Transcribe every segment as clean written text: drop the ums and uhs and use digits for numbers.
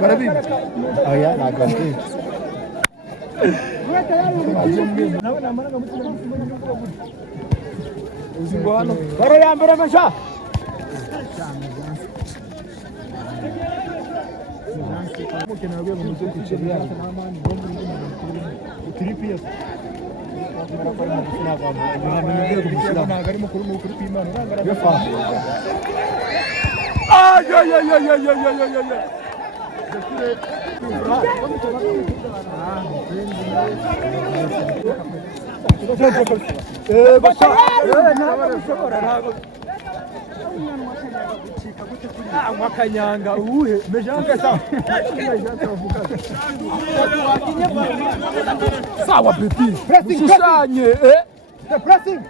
barabibye oya ntabwo ari baro ya mbere masha mukina rwego mu cyo kuciriya utiripiye Mwakanyanga uhe mejanga sawa petit pressing the pressing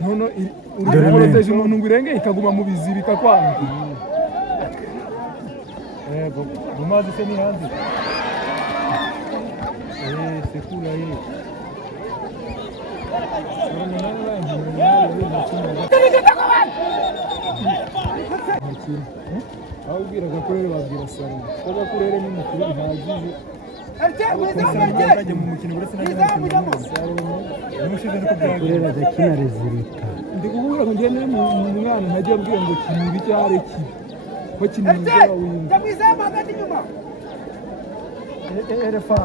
nono uroroteje umuntu ngo irenge ikaguma mu bizibika kwanga bumazi se ni hanze sekura ye aho ubwiraga ko rero babwira saro ko bakurere n'umukuru bihagije mu mukino uretse kurera dakina rezilita ndi kuvuga ngo ngende mu mwana ntajya mbwira ngo kinira icyare kibi ko kinira windi jamwizamu hagati nyuma erefa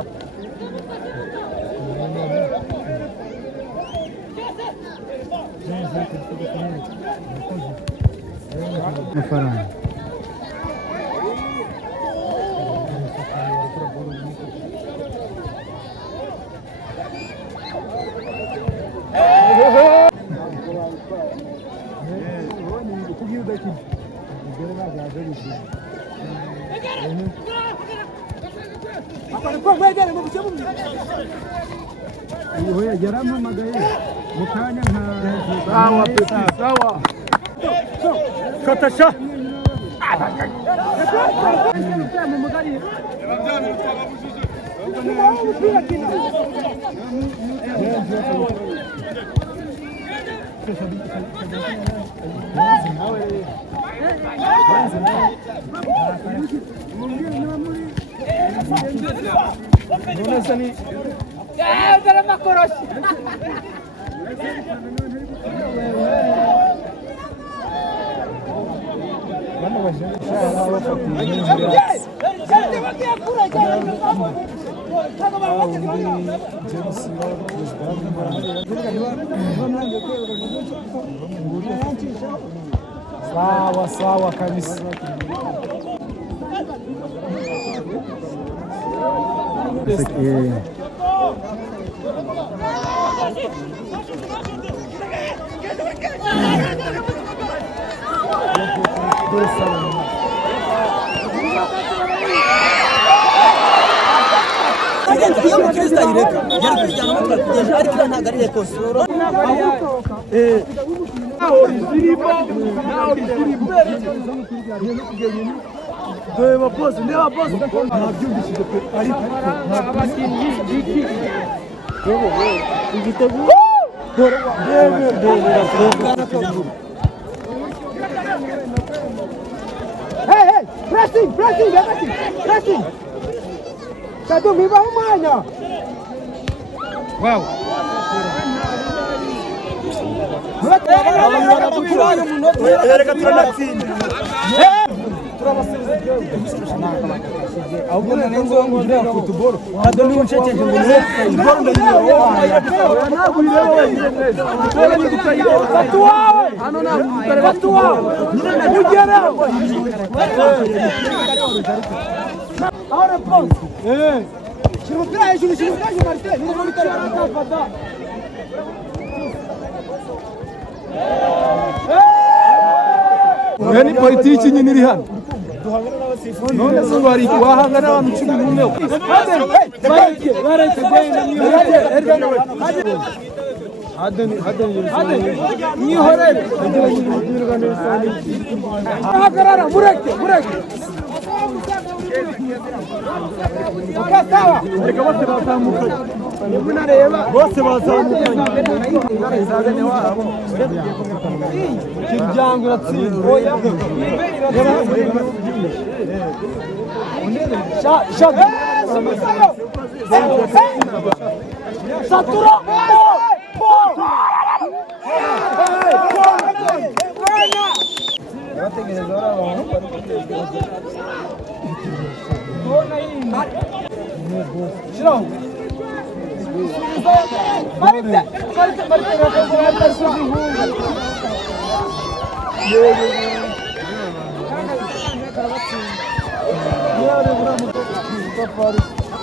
amafaranga yarampamagaye mu kanya nka sawa peti sawa katasha dale más coroshi. sawa sawa kabisa iyo mukristo ayireka yari kujyana mu kugeza ariko ntabwo ari rekose Deva boss, ndeba boss. Nabyumvishije pe ariko abakinyi iki. Igitego. Hey, pressing, pressing. Satu biba umanya. Wow. Reka turanatsinda. ahubwo nanenze ngo ndira football hado ni uncekeje ngo ne football ndayiyo ntabwo ireba wenyine neza football ni gutayiyo fatuwawe hano ntabwo fatuwawe ugera Ahora pons. Shirumupira hejuru Martin. Ni muri kafata. Yani politiki nyine iri hano none se bari wahangana abantu 11 bareke genda mwihorere hagarara mureke sawa reka bose batambuka bose bazamukanye kiryango iratsinda satura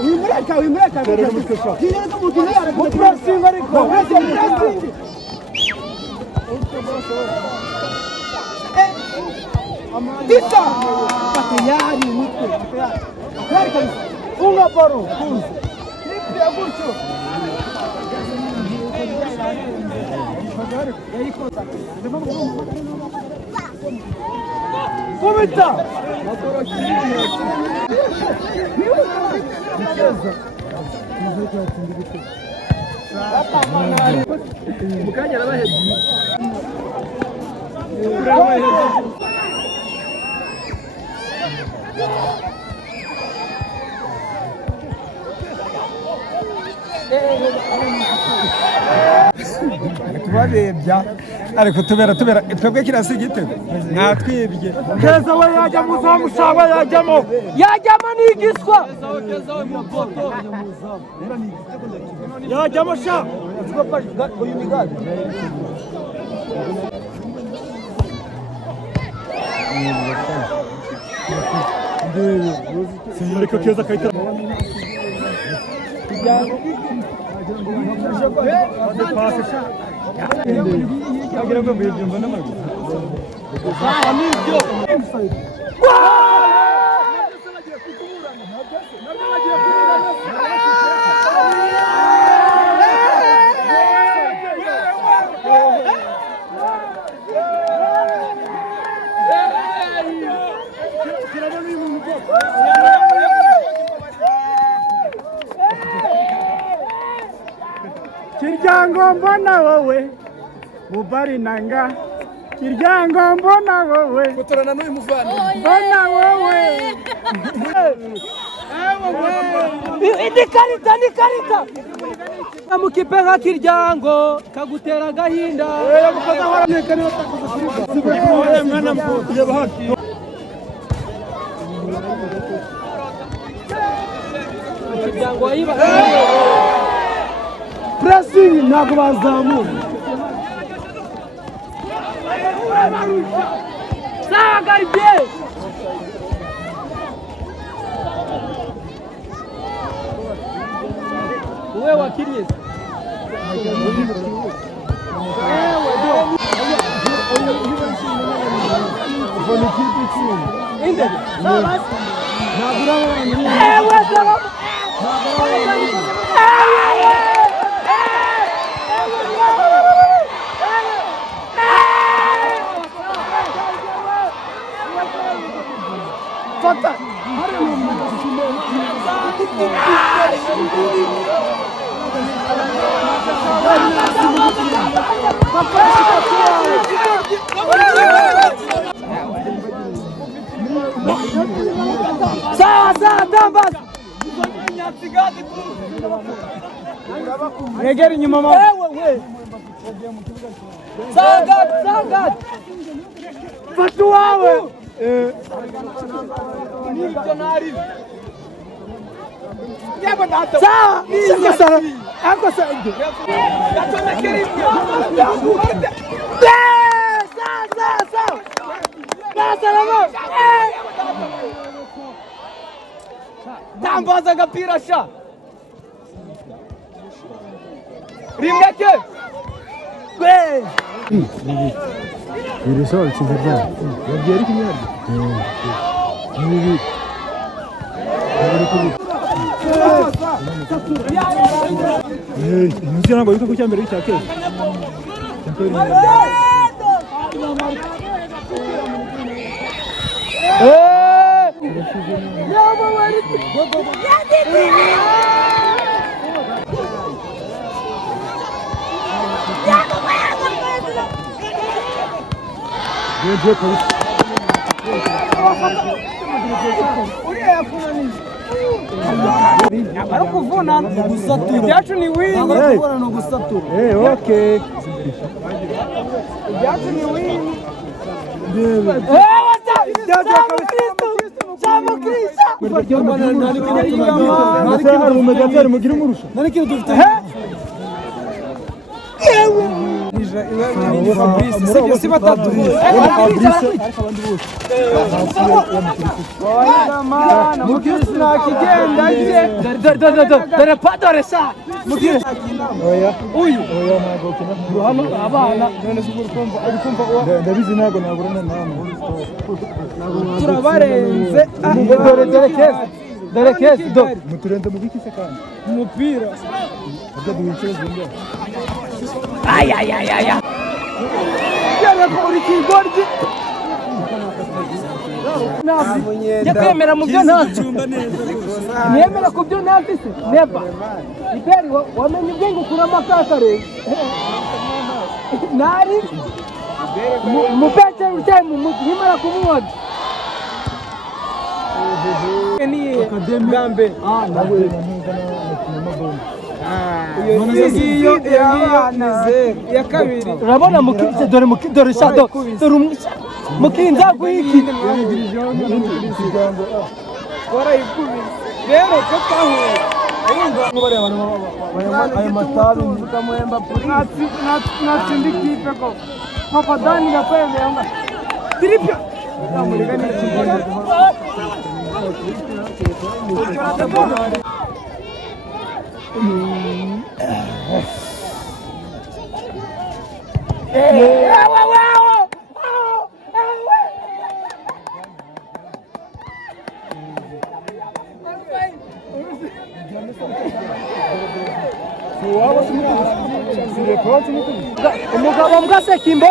Wimureka. Tita! Tayari mtu. Tayari kabisa. Funga baro. Kipi ya gucho? Kometa. Mukanya nabahebye. tubarebya ariko tubera twebwe kirasi igitego natwibye keza we yajya muzamu shaba yajyamo n'igiswa yajyamo sha uyu migari sinyoreka keza kayita agira ngo bibyumva n'amaguru nibyo kiryango mbona wowe mubari nanga kiryango mbona wowe kutorana n'uyu muvandimwe mbona wowe ni karita amukipe nka kiryango kagutera agahinda kiryango wayiba pressing ntabwo bazamura sawa gardien wewe wakiliye Sawa tambas. Regera inyuma mama. Wewe. Sagat. Fatu wawe. Sawa. Ako sa. Tambaza agapira sha rimwe ke iri so ikizarya yagiye ari kimyari nzi ntabwo yuko ku cyambere cya kera uriya yakunaniye barakuvuna ibyacu ni wini no gusatura Okay. ibyacu ni wini turabarenze dore kesi Muturende mu biki se kandi? umupira uri kigoryi yakwemera mu byo ntazi ntiyemera ku byo ntazi se neva iberi wamenye ubwenge ukuramo akakare nari mupecere uteye mu mutwe nimara kumubona bwa mbere iyo ya kabiri urabona dore shado dore mukinza gwiki warayikubise rero ko twahuye ayo matabi tukamuhemba polisi natsinda ikipe ko papa dani gakwemera ngo tiripyo namurega n'ikigo umugabo mbwa sekimbe